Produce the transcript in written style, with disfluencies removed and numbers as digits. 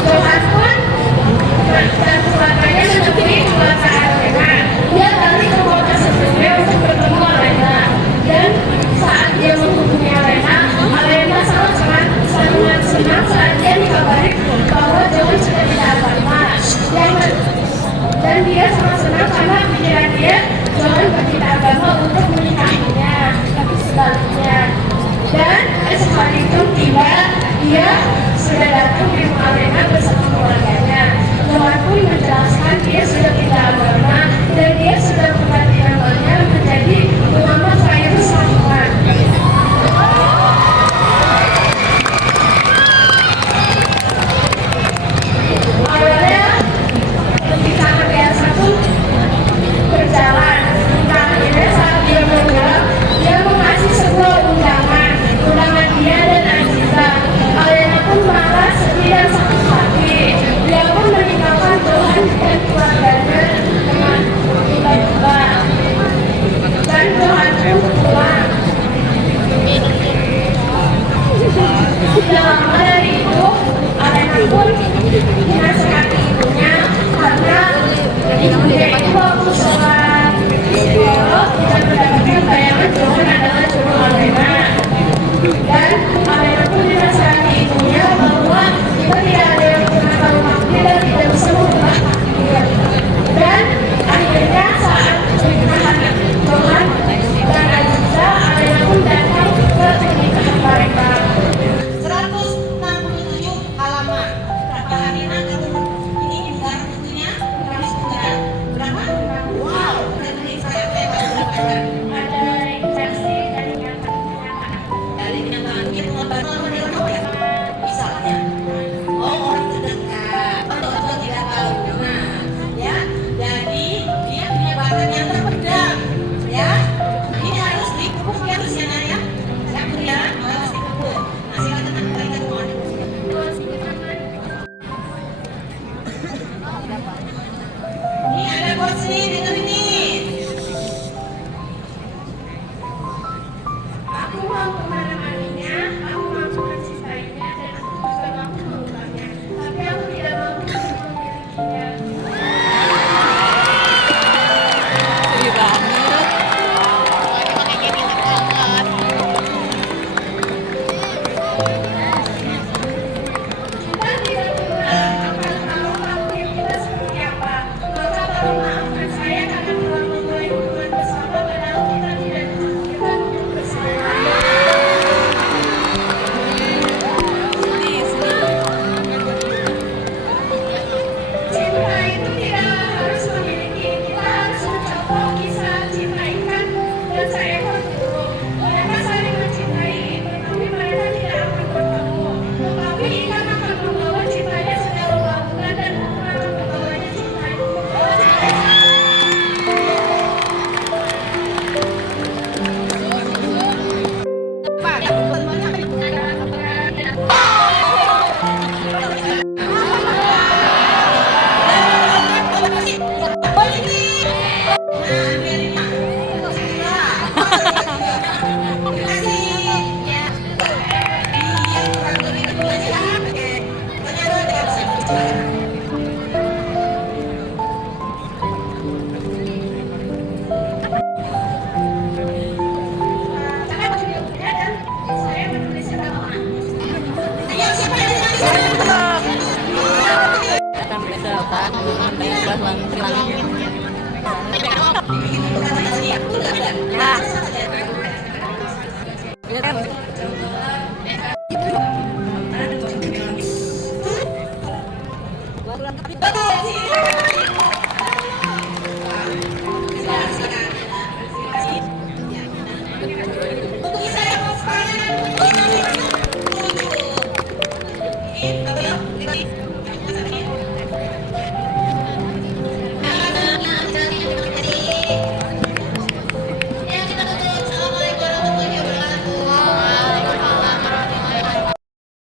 Johan pun dan keluarganya menemui keluarga Alena. Dia lari ke kota sebelumnya untuk bertemu Alena. Dan saat dia menghubungi Alena, Alena sangat senang saat dia dikabari bahwa Johan sudah tidak agama. Dan dia sangat senang karena pikiran dia Johan berbeda agama untuk menikahinya, tapi sebaliknya. Dan esok hari itu tiba, dia sudah datang di rumah Alena bersama keluarganya. Johan pun menjelaskan dia sudah tidak agama dan dia sudah mengganti namanya menjadi Muhammad Khairul Sahiwan. Awalnya pembicaraan biasa pun berjalan. Akhirnya saat dia pulang, dia mengasih sebuah undangan dia dan Aziza. Alena pun marah, sedih dan sakit hati. Dia pun meninggalkan Johan dan keluarganya dengan tiba-tiba. Dan Johan pun pulang. Tidak lama dari itu, Alena pun dinasihati ibunya karena ibunya itu waktu sholat psikolog tidak mendapatkan bayangan Johan adalah jodoh Alena. Dan Alena pun dinasihati ibunya bahwa kita tidak ada yang pernah tahu takdir dan tidak bisa mengubah takdir. Dan akhirnya saat pernikahan Johan dan Aziza, Alena pun datang ke pernikahan mereka. 167 halaman. Berapa hari nanti? Ini indah bukunya, Kamis Bunga. Berapa? Wow, dari saya berapa? Ada inversi dan kenyataan. Dari kenyataan dia pengorbanan apa ya? Misalnya, orang terdekat atau tidak tahu. Nah, ya, jadi dia punya bakat yang terpendam, ya. Ini harus dikubur ya usianya ya. Ya Bu ya, harus dikubur. Nah, silakan mereka semua. Ini ada quotes nih, dengar ini. Aku mampu menemaninya, aku mampu mencintainya, dan aku juga mampu mengubahnya. Tapi aku tidak mampu untuk memilikinya. Kita tidak pernah akan tahu takdir kita seperti apa. Maka tolong maafkan saya karena telah memulai hubungan bersama padahal kita tidak ditakdirkan untuk bersama. Cinta itu tidak harus memiliki, kita harus mencontoh kisah cinta ikan dan seekor burung. Mereka saling mencintai, tetapi mereka tidak akan bertemu. Tetapi ikan akan membawa cintanya sejauh lautan dan burung akan membawanya cinta itu membawa cintanya. Saya menulisnya bawah. Ayo siapa yang menulis? Sampai selatan, bebas langit. Bukan saya sendiri, aku udah ada. Ya kan?